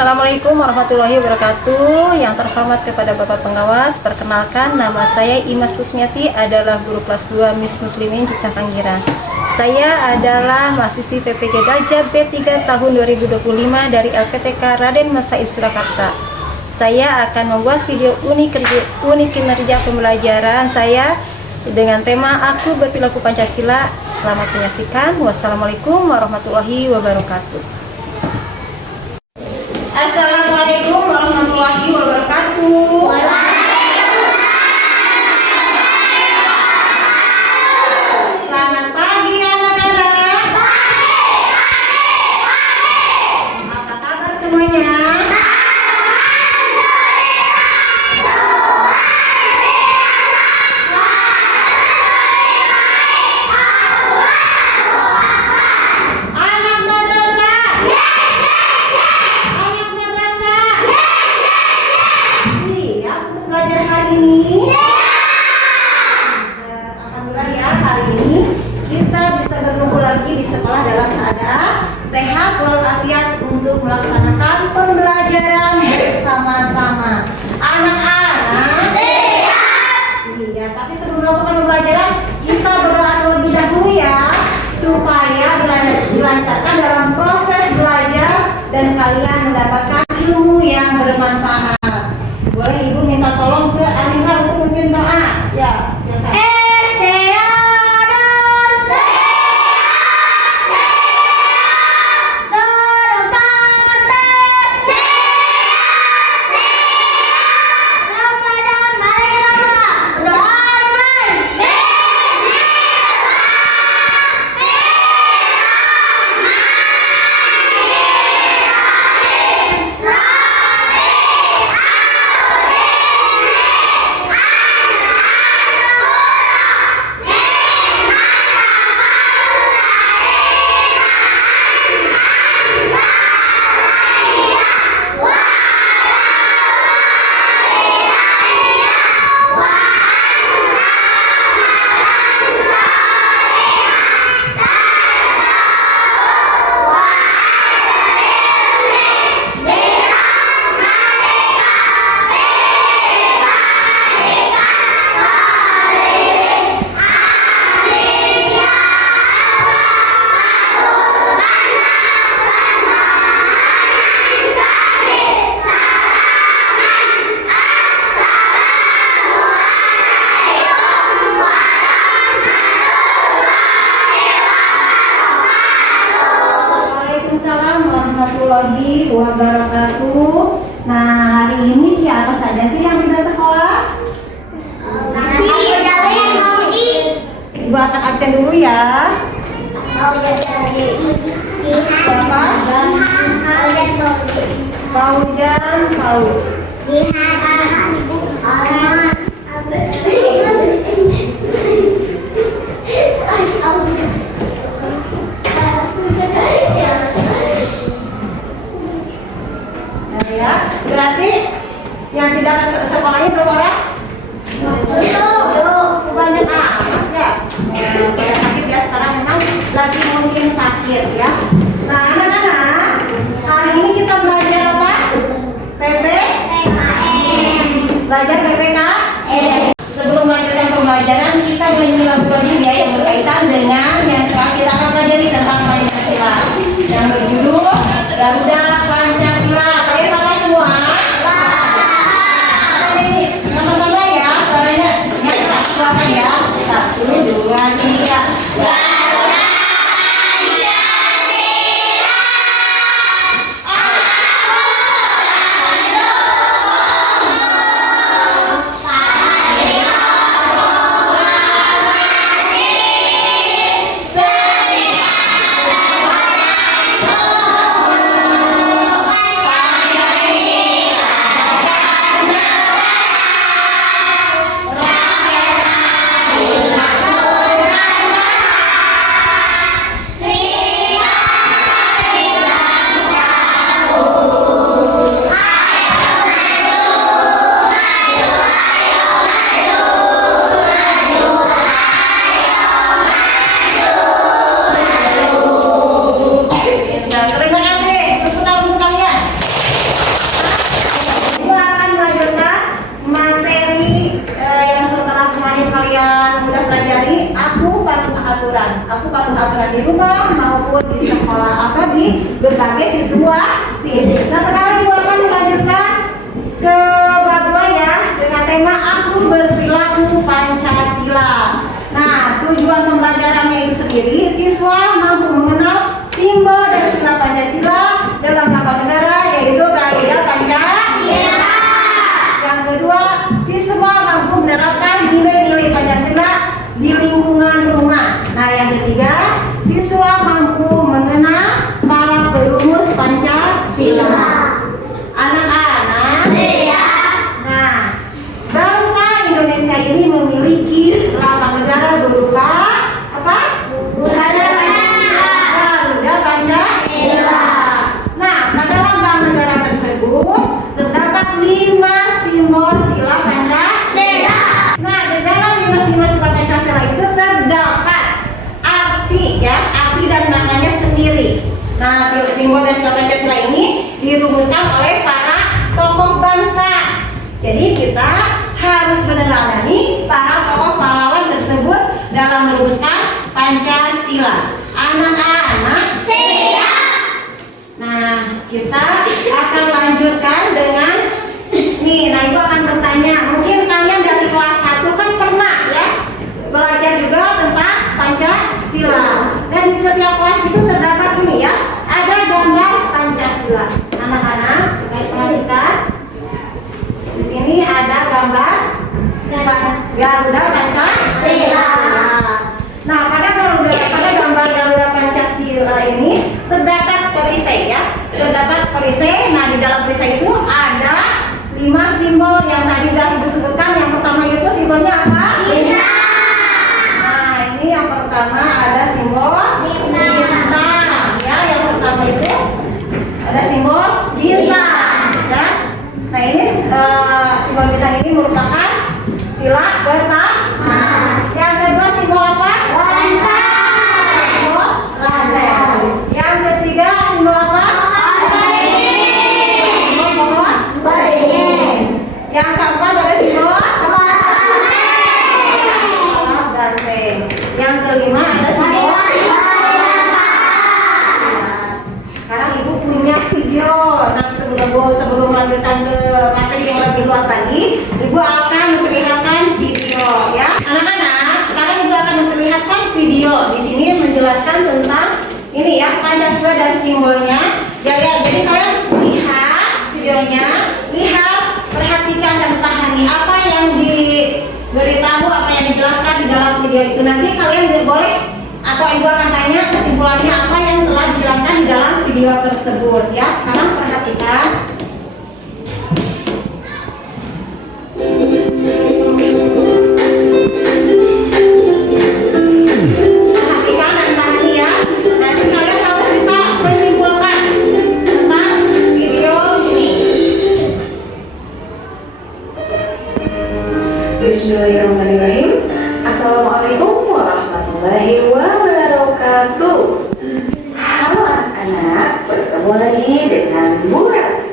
Assalamualaikum warahmatullahi wabarakatuh. Yang terhormat kepada Bapak Pengawas, perkenalkan nama saya Imas Kusmiati, adalah guru kelas 2 Miss Muslimin Cicangkangira. Saya adalah mahasiswi PPG Dajab B3 tahun 2025 dari LPTK Raden Masaid Surakarta. Saya akan membuat video unik kinerja pembelajaran saya dengan tema Aku Berperilaku Pancasila. Selamat menyaksikan. Wassalamualaikum warahmatullahi wabarakatuh. Assalamualaikum warahmatullahi wabarakatuh. Selamat pagi anak-anak. Apa kabar semuanya? Alhamdulillah ya, hari ini kita bisa berkumpul lagi di sekolah dalam keadaan sehat walafiat untuk melaksanakan pembelajaran bersama-sama. Anak-anak siap? Iya, tapi sebelum melakukan pembelajaran kita berdoa terlebih dahulu ya, supaya dilancarkan dalam proses belajar dan kalian mendapatkan ilmu yang bermanfaat. Boleh Ibu minta tolong ke Amina untuk memimpin doa? Ya, silakan. Warahmatullahi wabarakatuh. Nah, hari ini siapa saja sih yang tidak sekolah? Ibu akan absen dulu ya. Siapa? Paudan, Paud. Ya, berarti yang tidak ke sekolahnya berapa orang? Banyak amat ya. Pada sakit ya, sekarang memang lagi musim sakit ya. Nah anak-anak, hari ini kita belajar apa? Belajar PPKN. Sebelum melanjutkan pembelajaran, kita menyanyi lagu-lagu ya yang berkaitan dengan yang sekarang kita akan pelajari tentang Pancasila, yang berjudul Garuda Pancasila. Kalian apa semua? Sama-sama ya, suaranya yang keras silakan ya. 1, 2, 3. aturan. Aku patuh aturan di rumah maupun di sekolah atau di berbagai situasi. Nah sekarang Ibu akan melanjutkan ke bab 2 ya, dengan tema aku berperilaku Pancasila. Nah tujuan pembelajarannya itu sendiri, siswa mampu mengenal simbol dan sila Pancasila dalam lambang negara, yaitu Garuda Pancasila. Yang kedua, siswa mampu menerapkan nilai-nilai Pancasila di lingkungan rumah. Nah yang ketiga, siswa mampu mengenal para perumus Pancasila. Anak-anak, nah bangsa Indonesia ini memiliki lambang negara berupa apa? Garuda Pancasila. Nah pada lambang negara tersebut terdapat 5 simbol sila Pancasila. Nah di dalam 5 simbol sila Pancasila itu terdapat arti ya, arti dan maknanya sendiri. Nah simbol dan sila Pancasila ini dirumuskan oleh para tokoh bangsa. Jadi kita harus meneladani para tokoh pahlawan tersebut dalam merumuskan Pancasila. Anak-anak siap. Nah kita akan lanjutkan dengan nih. Nah Ibu akan bertanya, mungkin kalian dari kelas 1 kan pernah ya belajar juga tentang Pancasila. Dan di setiap kelas itu terdapat ini ya, ada gambar Pancasila. Anak-anak, baik perhatikan. Di sini ada gambar Garuda Pancasila. Nah, pada gambar Garuda Pancasila ini terdapat perisai ya, terdapat perisai. Nah, di dalam perisai itu ada 5 simbol yang tadi sudah Ibu sebutkan. Yang pertama itu simbolnya apa? Bintang. Nah, ini yang pertama ada simbol bintang. Ya, yang pertama itu ada simbol bintang. Ya. Nah, ini simbol bintang ini merupakan sila pertama. Yang kedua simbol apa? Rantai. Simbol rantai. Yang ketiga simbol apa? Simbol pohon beringin. Yang keempat ada simbol ganteng. Yang kelima ada simbol. Sekarang Ibu punya video. Nah sebelum melanjutkan ke materi yang lebih luas lagi, Ibu akan memperlihatkan video ya. Anak-anak, sekarang Ibu akan memperlihatkan video. Di sini menjelaskan tentang ini ya, Pancasila dan simbolnya. Jadi kalian lihat videonya, lihat, perhatikan dan pahami apa yang diberitahu, apa yang dijelaskan di dalam video itu. Nanti kalian boleh atau Ibu akan tanya kesimpulannya apa yang telah dijelaskan di dalam video tersebut ya. Sekarang perhatikan. Perhatikan dan pahami ya. Nanti kalian harus bisa menyimpulkan tentang video ini. Bismillahirrahmanirrahim. Assalamualaikum warahmatullahi wabarakatuh. Halo anak-anak, bertemu lagi dengan Bu Rati.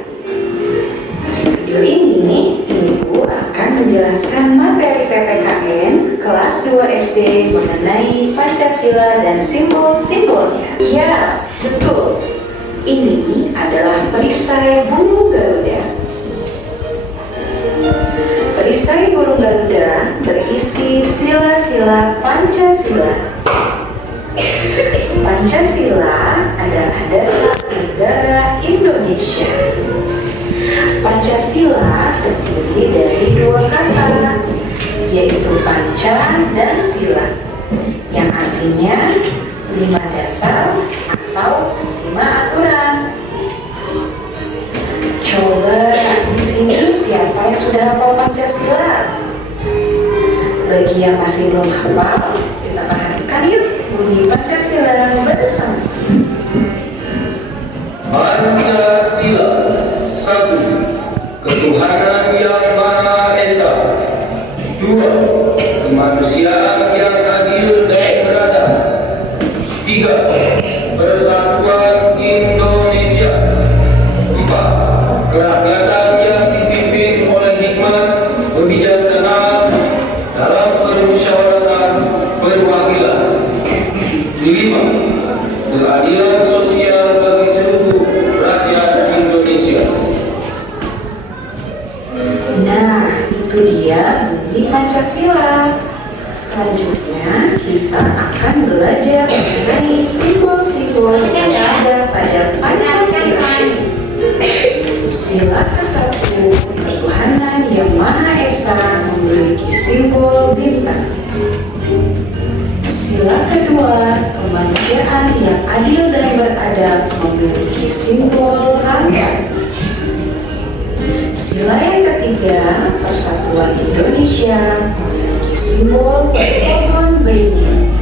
Video ini Ibu akan menjelaskan materi PPKN kelas 2 SD mengenai Pancasila dan simbol-simbolnya. Ya, betul. Ini adalah perisai burung Garuda. Perisai burung Garuda berisi sila-sila Pancasila. Pancasila adalah dasar negara Indonesia. Pancasila terdiri dari 2 kata, yaitu panca dan sila, yang artinya 5 dasar atau 5 aturan. Coba di sini siapa yang sudah hafal Pancasila? Bagi yang masih belum hafal, kita perhatikan yuk bunyi Pancasila bersama-sama. Pancasila. 1. Ketuhanan yang Maha Esa. 2. Kemanusiaan yang adil dan beradab. 3. Persatuan Indonesia. 4. Kerakyatan yang dipimpin oleh hikmat, kebijaksanaan dalam permusyawaratan perwakilan. Itu dia bunyi Pancasila. Selanjutnya kita akan belajar mengenai simbol-simbol yang ada pada Pancasila. Sila ke-1, ketuhanan yang Maha Esa memiliki simbol bintang. Sila kedua, kemanusiaan yang adil dan beradab memiliki simbol rantai. Sila yang ketiga, persatuan Indonesia memiliki simbol pohon beringin.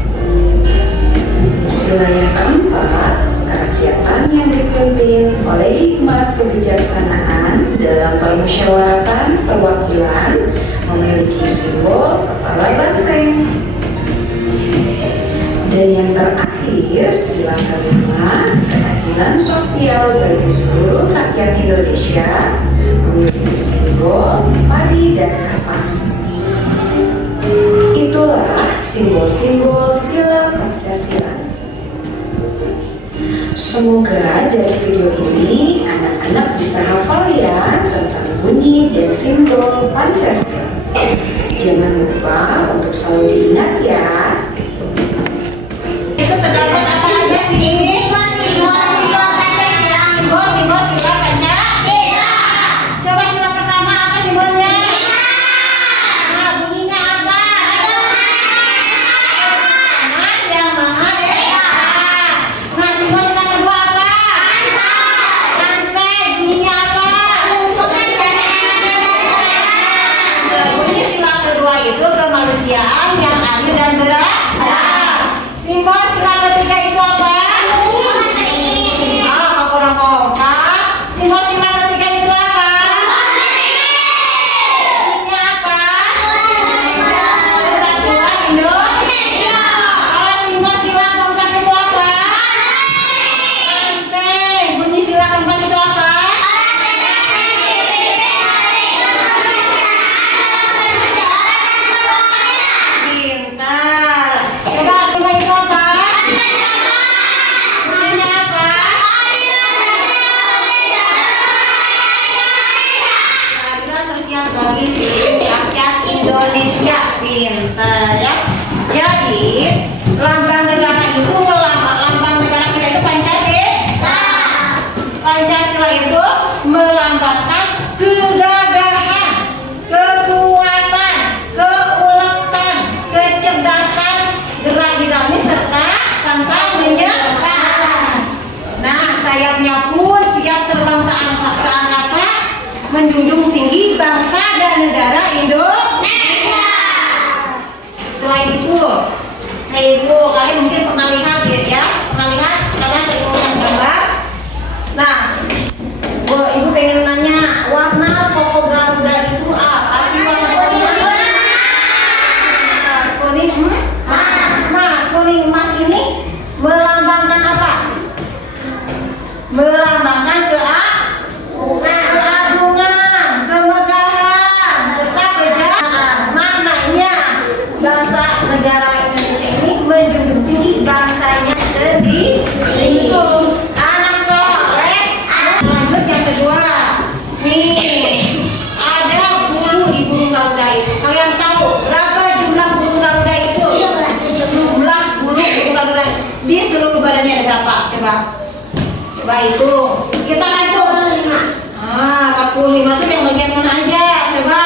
Sila yang keempat, kerakyatan yang dipimpin oleh hikmat kebijaksanaan dalam permusyawaratan perwakilan memiliki simbol kepala banteng. Dan yang terakhir, sila kelima, keadilan sosial bagi seluruh rakyat Indonesia memiliki simbol padi dan kapas. Itulah simbol-simbol sila Pancasila. Semoga dari video ini anak-anak bisa hafal ya tentang bunyi dan simbol Pancasila. Jangan lupa untuk selalu diingat ya. Itu terdapat apa aja sih? Simbol sila Pancasila. Coba sila pertama apa simbolnya? Nah, bunyinya apa? Tuhan yang Maha Esa. Nah, simbol sila kedua apa? Rantai. Bunyinya apa? Bunyi sila kedua itu kemanusiaan yang adil dan beradab. Simbol sila ketiga itu apa? Kurang kompak. Simbol sila ketiga itu apa? Bunyinya apa? Persatuan Indonesia. Kalau simbol sila keempat itu apa? Banteng. Bunyi sila keempat itu apa? Pintar. Coba simbol itu apa? Bunyinya apa? Keadilan sosial bagi seluruh rakyat Indonesia. Pintar ya. Jadi lambang negara itu lambang negara kita itu Pancasila. Pancasila itu melambangkan kegagahan, kekuatan, keuletan, kecerdasan, gerak dinamis serta pantang menyerah. Nah, sayapnya pun siap terbang ke angkasa, menjunjung tinggi bangsa dan negara Indonesia. Selain itu, kalian mungkin pernah lihat ya, pernah lihat karena saya mau gambar. Nah, ibu pengen nanya, warna pokok Garuda itu apa sih warna pokoknya? Kuning emas. Nah, kuning emas ini melambangkan apa? Melambangkan keagungan, kemegahan, serta kejayaan. Maknanya bangsa negara Indonesia ini menjunjung tinggi bangsanya sendiri. Anak soleh. Lanjut yang kedua. Nih, ada bulu di burung Garuda itu. Kalian tahu berapa jumlah burung Garuda itu? Jumlah bulu burung Garuda di seluruh badannya ada berapa? Coba itu. Kita hitung. 45 itu yang bagian mana aja? Coba.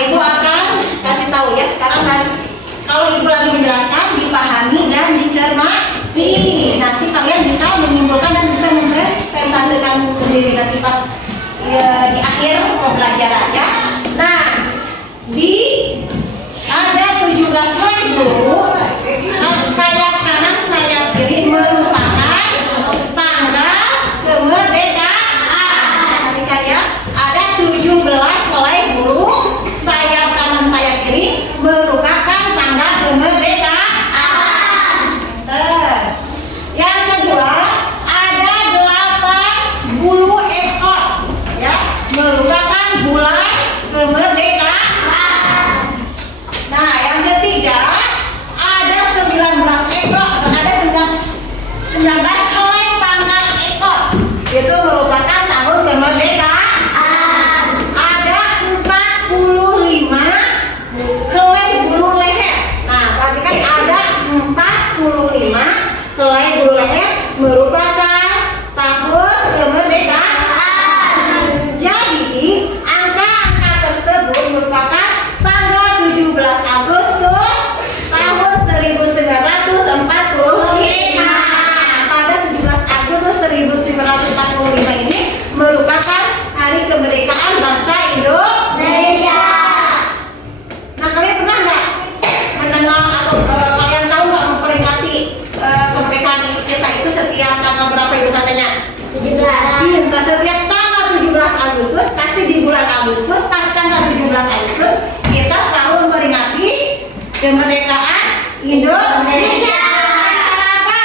Ibu akan kasih tahu ya sekarang kan. Kalau ibu lagi menjelaskan, dipahami dan dicermati. Nanti kalian bisa menyimpulkan dan bisa mempresentasikan sendiri nanti pas di akhir pembelajaran ya. Nah, ada 17 slide dulu. Sayap kanan, sayap kiri merupakan tanggal kemerdekaan. Ya, ada 17 slide dulu. Sayap kanan, sayap kiri merupakan tanggal kemerdekaan. Yang kedua, ada 8 bulu ekor, ya, merupakan bulan kemerdekaan. Agustus, pasti di bulan Agustus, pas tanggal 17 Agustus kita selalu memperingati kemerdekaan Indonesia. Cara apa?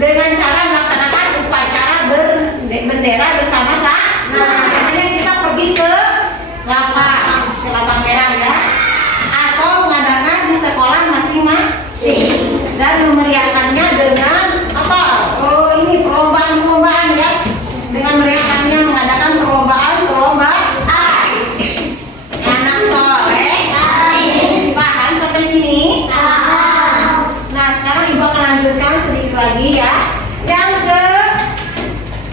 Dengan cara melaksanakan upacara berbendera bersama-sama. Biasanya kita pergi ke lapang merah ya, atau mengadakan di sekolah masing-masing dan memeriahkannya dengan apa? Oh, ini perlombaan ya. Dengan meriahkannya mengadakan perlombaan. Anak soleh paham sampai sini? Nah, sekarang ibu akan lanjutkan sedikit lagi ya. Yang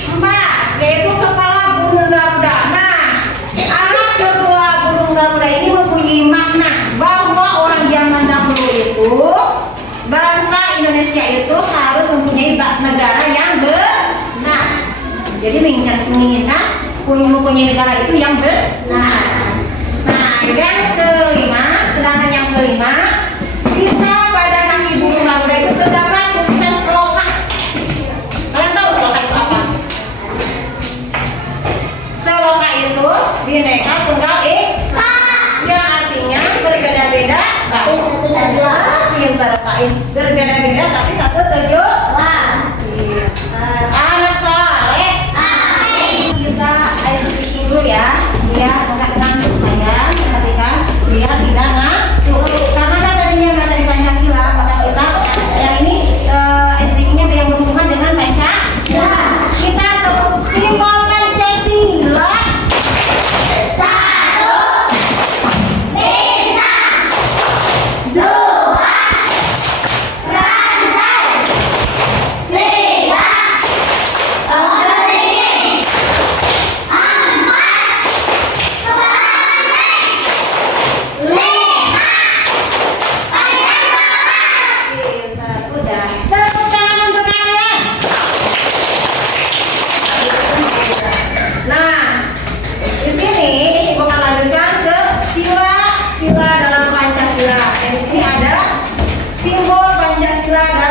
keempat yaitu kepala burung Garuda. Nah, anak kepala burung Garuda ini mempunyai makna bahwa orang zaman dahulu itu, bangsa Indonesia itu harus mempunyai negara yang benar. Jadi menginginkan mempunyai negara itu yang benar. Nah, yang kelima, sedangkan yang kelima, kita pada kaki burung Garuda itu terdapat tulisan seloka. Kalian tahu seloka itu apa? Seloka itu Bhinneka Tunggal Ika, yang artinya berbeda-beda, pintar Pak, berbeda-beda tapi satu tujuan. Anak soleh, kita speaking dulu ya, biar nggak ngantuk sayang, perhatikan biar tidak ngantuk. Karena kan tadinya materi Pancasila, maka kita yang ini speakingnya yang berhubungan dengan Pancasila. Kita simbol Pancasila.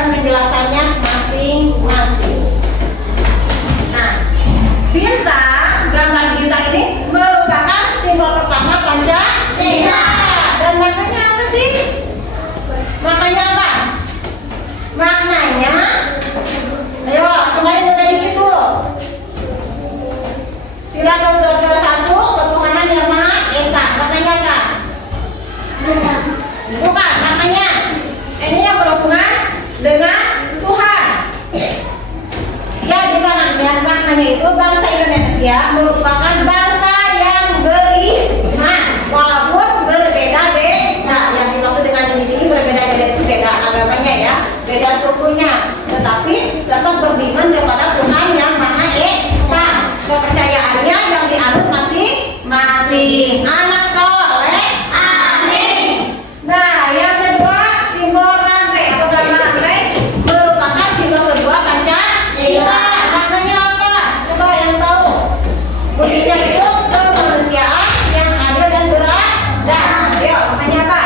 Penjelasannya masing-masing. Nah, bintang, gambar bintang ini merupakan simbol pertama Pancasila. Dan maknanya apa sih? Maknanya apa? Maknanya, ayo kemarin udah di situ. Silakan ke satu, ketuhanan yang Maha Esa. Maknanya apa? Bukan, maknanya ini yang berhubungan dengan Tuhan. Ya, gimana? Maknanya itu bangsa Indonesia merupakan bangsa yang beriman, walaupun berbeda-beda. Yang dimaksud dengan di sini berbeda-beda itu beda agamanya ya, beda sukunya, tetapi tetap beriman kepada Tuhan yang Maha Esa. Kepercayaannya yang dianut masing-masing. Anak soleh. Amin. Nah, yang kedua simbol rantai atau gambar rantai merupakan simbol kedua Pancasila. Maknanya apa? Coba yang tahu. Bunyinya itu kemanusiaan yang adil dan beradab. Ayo, maknanya apa?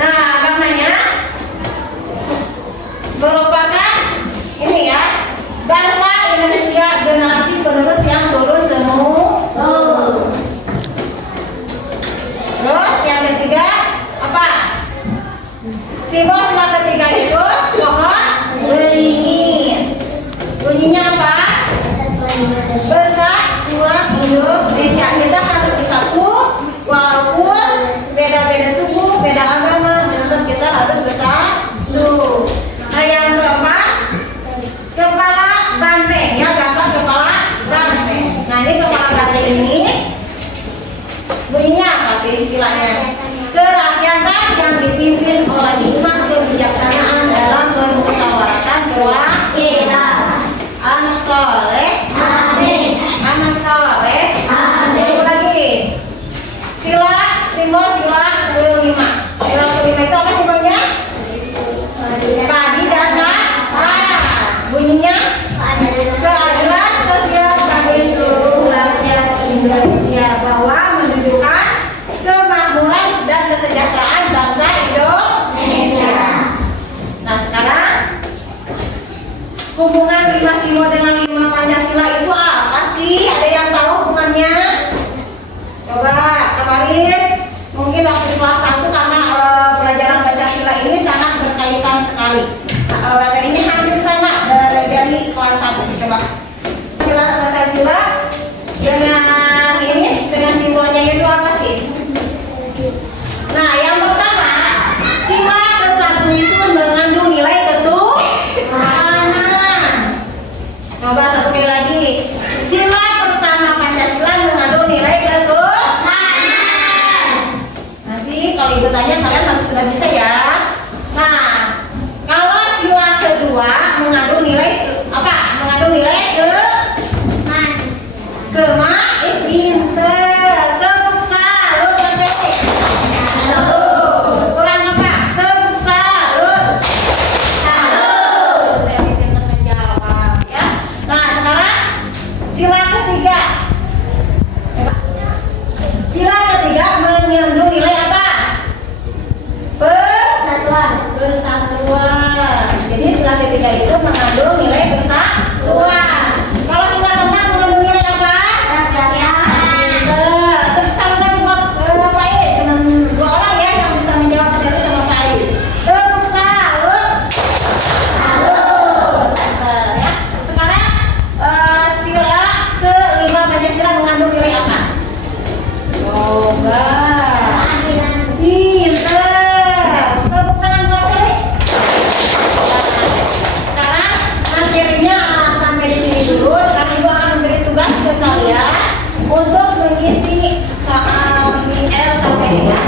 Nah, maknanya merupakan ini ya, bangsa Indonesia generasi penerus yang turun temurun. Sila ketiga. Sila ketiga mengandung nilai apa? Persatuan. Jadi sila ketiga itu mengandung nilai persatuan. Kalau sila keempat mengandung nilai apa? Tepuk tangan buat Pak Aid. Cuma 2 orang ya yang bisa menjawab seri sama Pak Aid. Tepuk salut. Ya. Sekarang sila kelima Pancasila mengandung nilai apa? Coba. Pinter. Tepuk tangan buat Sri. Sekarang materinya sampai di sini dulu. Sekarang Ibu akan memberi tugas ke kalian untuk mengisi KL sampai dengan LKPD-nya.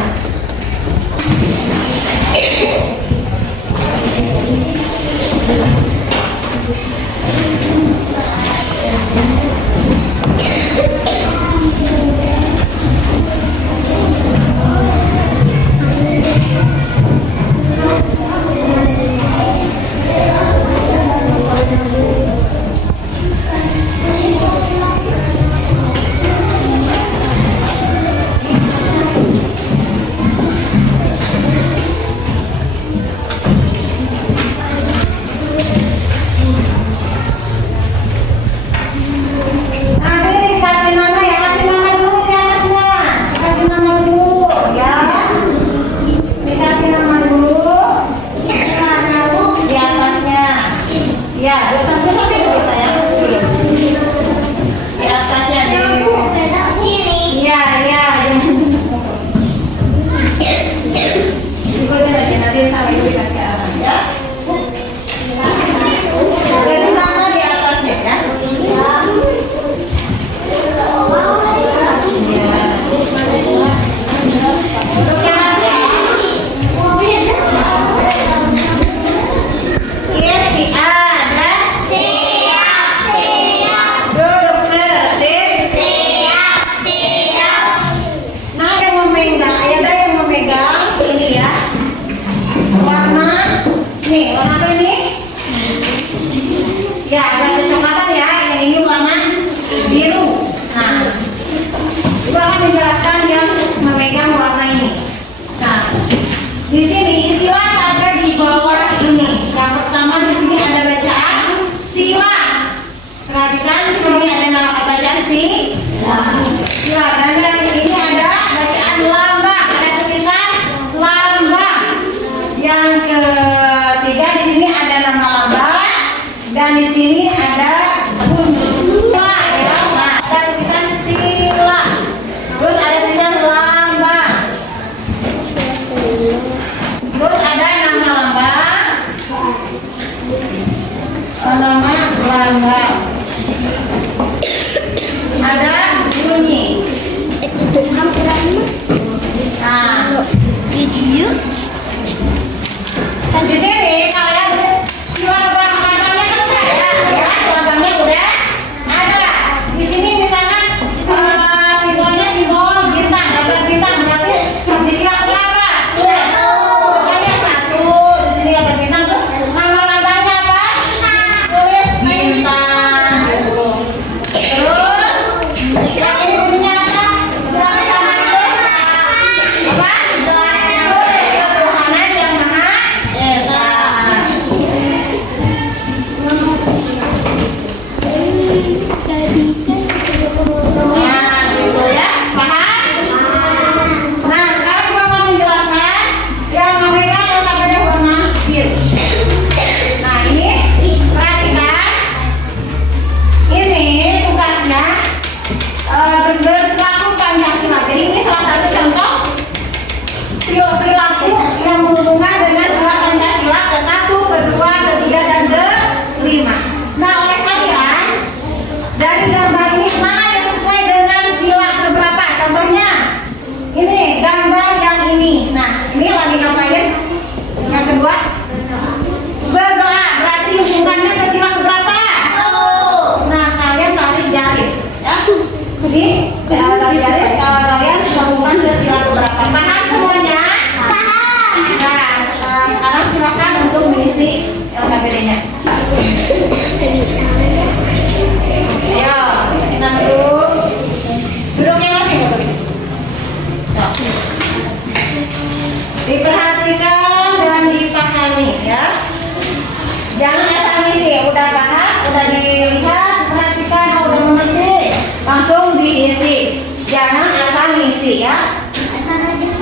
Ayo.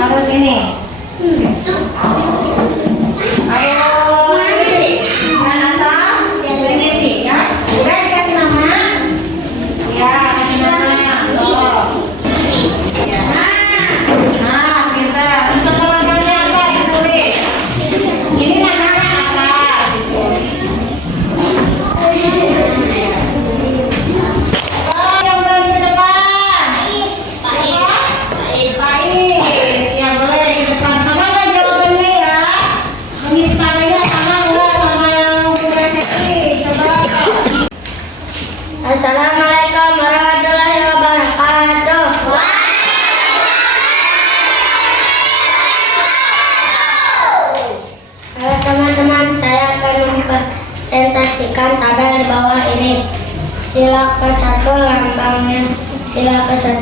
Kamu sini. Ayo, dengan asal Indonesia ya. Udah dikasih nama? Ya, kasih nama. Oh. Ya. Nah, pintar. Terus nama-namanya apa? Ditulis. Ini namanya apa? Gitu. Oh, yang berani ke depan. Pais. Ya boleh di depan. Sama nggak jawabannya ya? Miss Maria sama nggak sama yang punya sesi? Coba. Assalamualaikum warahmatullahi wabarakatuh. Halo teman-teman, saya akan mempresentasikan tabel di bawah ini. Sila ke-1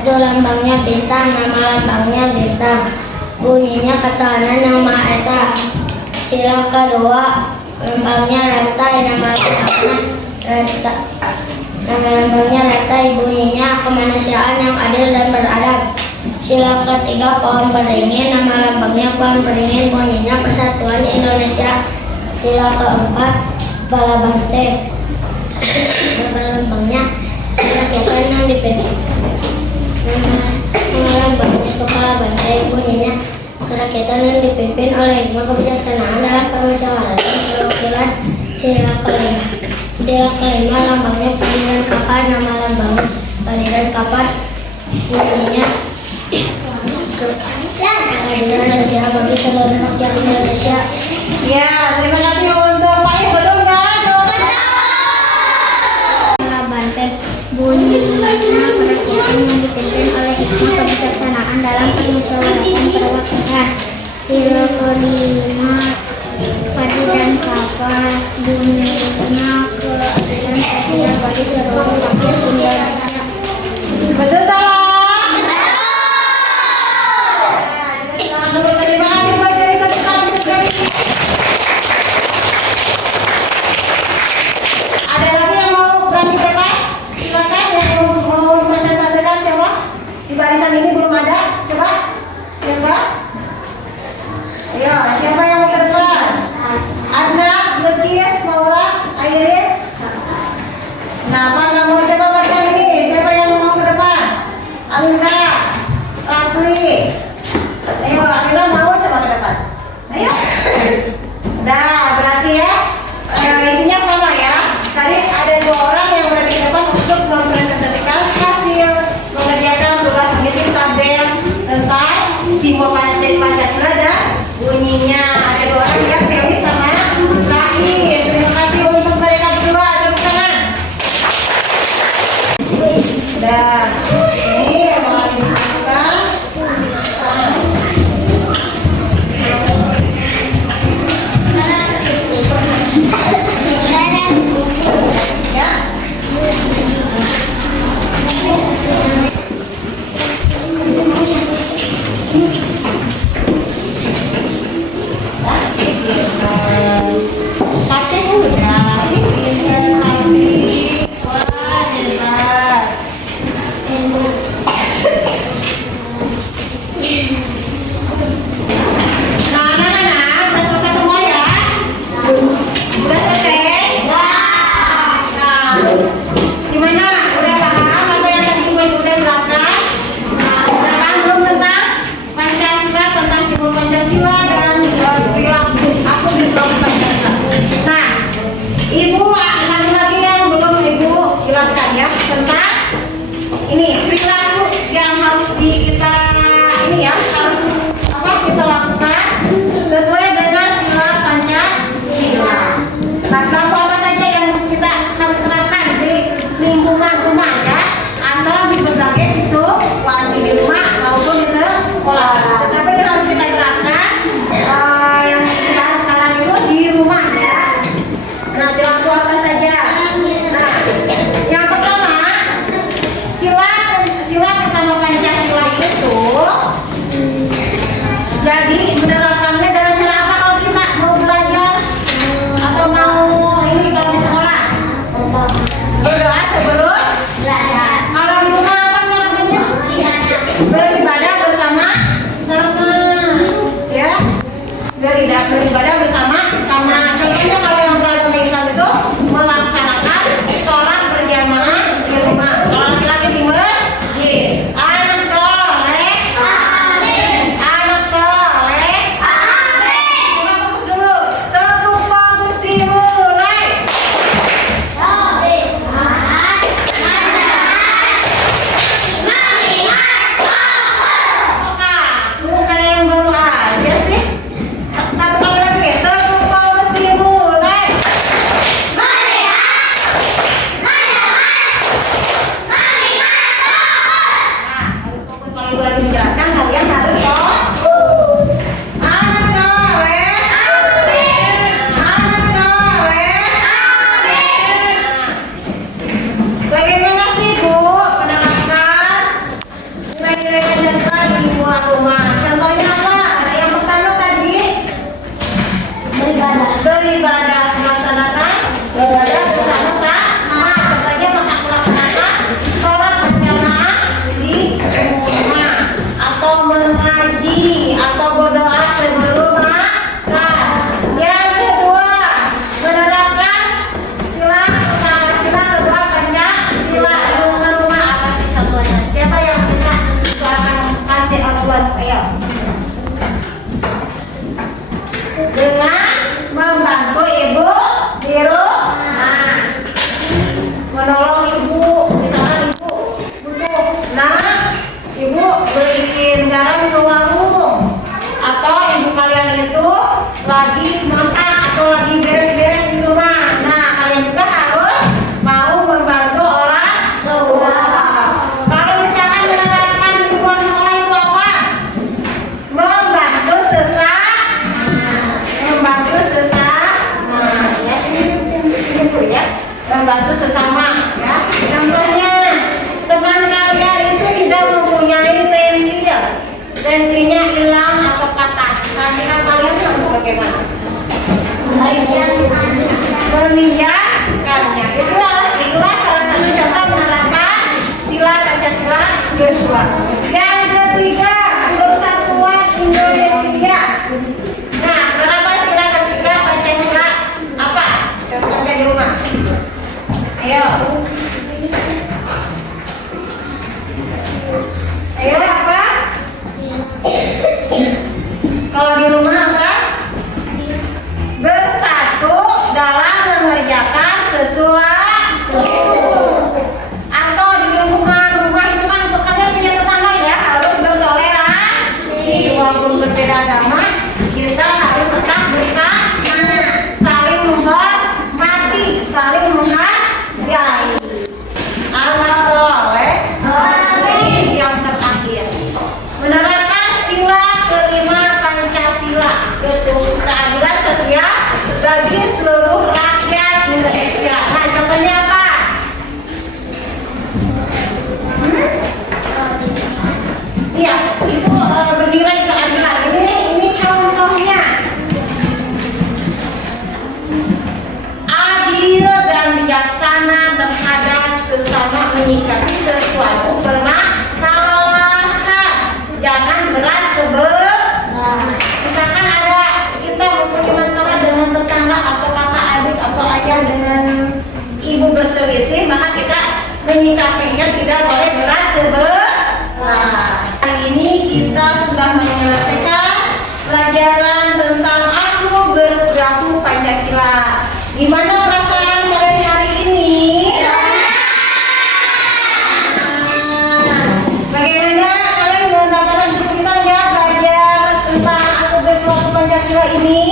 lambangnya bintang, nama lambangnya bintang. Bunyinya ketuhanan yang Maha Esa. Sila kedua lambangnya rantai, nama lambangnya rantai, bunyinya kemanusiaan yang adil dan beradab. Sila ketiga pohon beringin, nama lambangnya pohon beringin, bunyinya Persatuan Indonesia. Sila keempat kepala banteng, nama lambangnya rakyatan yang dipimpin. Nama lambangnya kepala banteng, bunyinya kerakyatan yang dipimpin oleh hikmah kebijaksanaan dalam permusyawaratan perwakilan. Sila kelima lambangnya padi dan kapas, nama lambangnya padi dan kapas, bunyinya keadilan sosial bagi seluruh rakyat Indonesia. Ya, terima kasih untuk Pak Is. Betul nggak? Kepala banteng, bunyinya kerakyatan yang dipimpin oleh hikmah kebijaksanaan dalam permusyawaratan perwakilan. Sila kelima padi dan kapas, bunyinya keadilan sosial bagi seluruh rakyat Indonesia. Betul salah? Terima kasih buat cerita tentang sekali. Ada lagi yang mau berani depan? Silakan yang mau presentasikan siapa? Di barisan ini belum ada. Coba. Siapa? Ayo, siapa yang mau ke depan? Adna, Berkis, Maura, Airin. Kenapa nggak mau coba baca ini? Siapa yang mau ke depan? Alina, Ratli. Ayo, Alina mau coba ke depan. Ayo. Nah, berarti ya intinya sama ya. Tadi ada 2 orang yang berada di depan untuk mempresentasikan hasil mengerjakan tugas mengisi tabel tentang simbol Pancasila dan bunyinya. Ada 2 orang ya, Dewi sama Kai. Terima kasih untuk mereka berdua. Tepuk tangan. Udah. Ini yang mau dibutuhkan. Ya. Sate udah, ini sapi. Wah, jelas. Nah, anak-anak, udah selesai semua ya? Udah selesai? Nah, gimana? Udah paham apa yang tadi Ibu udah jelaskan? Udah paham belum tentang Pancasila, tentang simbol Pancasila dan perilaku aku di dalam Pancasila. Nah, Ibu satu lagi yang belum Ibu jelaskan ya tentang ini perilaku yang harus kita ini ya harus apa kita lakukan sesuai dengan sila Pancasila. Nah, perilaku apa saja yang kita harus terapkan di lingkungan rumah ya atau di berbagai situasi di rumah maupun di sekolah. Tetapi yang harus kita terapkan yang kita sekarang itu di rumah ya. Nah, perilaku apa saja? Nah, yang pertama sila Yang ketiga, Persatuan Indonesia. Nah, berapa sila ketiga Pancasila? Apa? Contohnya di rumah. Ayo. Ayo apa? Kalau di rumah apa? Bersatu dalam mengerjakan sesuatu. Atau di lingkungan rumah itu kan kalian punya tetangga ya, harus bertoleransi. Walaupun berbeda agama, kita harus tetap bersama, saling menghormati, saling menghargai. Anak soleh, yang terakhir menerapkan sila kelima Pancasila, keadilan sosial bagi seluruh rakyat Indonesia. Nah, contohnya apa? Iya, itu bernilai keadilan. Ini contohnya. Adil dan bijaksana terhadap sesama, menyikapi sesuatu permasalahan. Jangan berat sebelah. Misalkan ada kita mempunyai masalah dengan tetangga atau kakak adik atau ayah dengan ibu berselisih, maka kita menyikapinya tidak boleh berat sebelah. Hari ini kita sudah menyelesaikan pelajaran tentang aku berlaku Pancasila. Gimana perasaan kalian hari ini? Bagaimana kalian mendapatkan kesulitan ya belajar tentang aku berlaku Pancasila ini?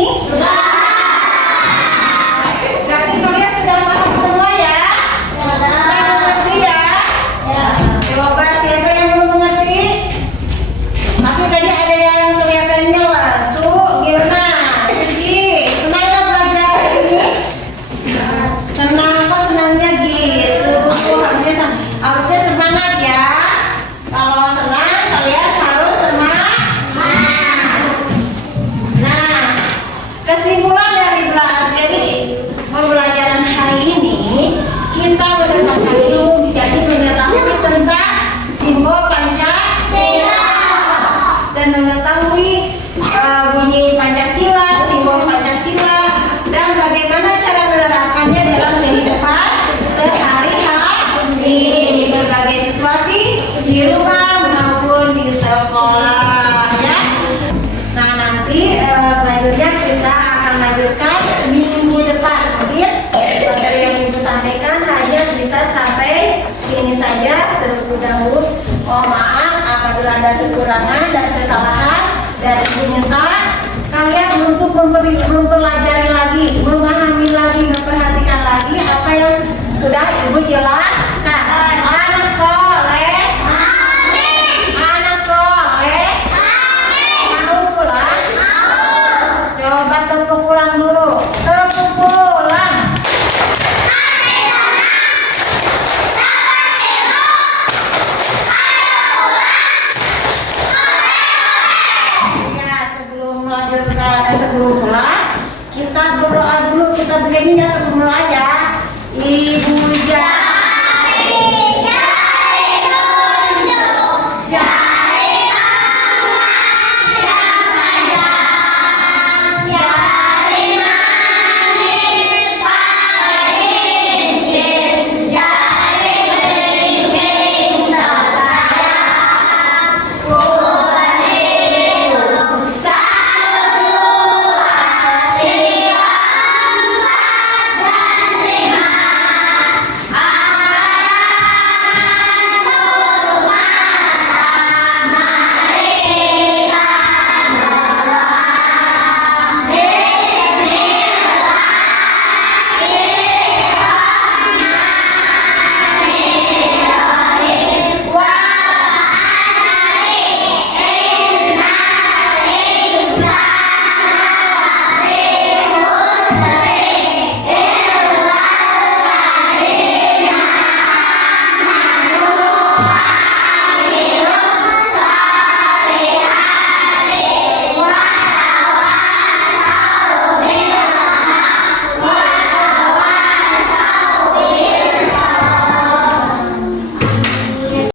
Berarti kalian sudah paham semua ya? Sudah mengerti ya? Coba siapa yang belum mengerti? Tapi tadi ada yang kelihatannya lesu. Gimana? Jadi senang gak belajar hari ini? Senang kok, senangnya gitu. Harusnya semangat ya. Kalau senang kalian harus semangat. Nah, kesimpulan dari pembelajaran hari ini, kita mendapatkan ilmu, jadi mengetahui tentang simbol Pancasila dan mengetahui bunyi Pancasila, simbol Pancasila, dan bagaimana cara menerapkannya dalam kehidupan sehari-hari di berbagai situasi di rumah maupun di sekolah ya. Nah, nanti selanjutnya kita akan lanjutkan minggu depan. Mungkin materi yang Ibu sampaikan hanya bisa sampai sini saja terlebih dahulu. Mohon maaf apabila ada kekurangan dan kesalahan, dan Ibu minta kalian untuk mempelajari lagi, memahami lagi, memperhatikan lagi apa yang sudah Ibu jelaskan. Anak soleh, anak soleh, mau pulang? Coba tepuk pulang dulu, tepuk pulang. Sebelum pulang kita berdoa dulu, kita begini ya sebelum mulai ya. Ibu